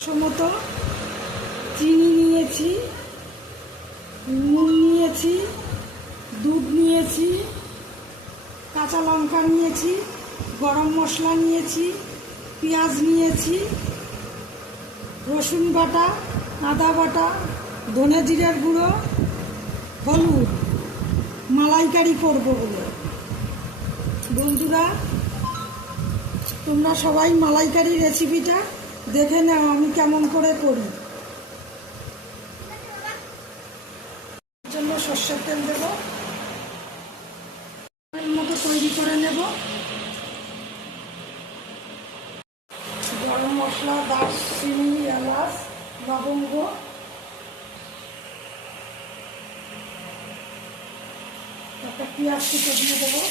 মতো চিনি নিয়েছি, নুন নিয়েছি, দুধ নিয়েছি, কাঁচা লঙ্কা নিয়েছি, গরম মশলা নিয়েছি, পেঁয়াজ নিয়েছি, রসুন বাটা, আদা বাটা, ধনে জিরার গুঁড়ো, হলুদ, মালাইকারি করবো বলে। বন্ধুরা, তোমরা সবাই মালাইকারি রেসিপিটা দেখে নাও আমি কেমন করে করি। জন্য সর্ষের তেল দেব, মতো তৈরি করে নেব। গরম মশলা, দারচিনি, এলাচ, লবঙ্গ, একটা পেঁয়াজ কুচো দিয়ে দেবো।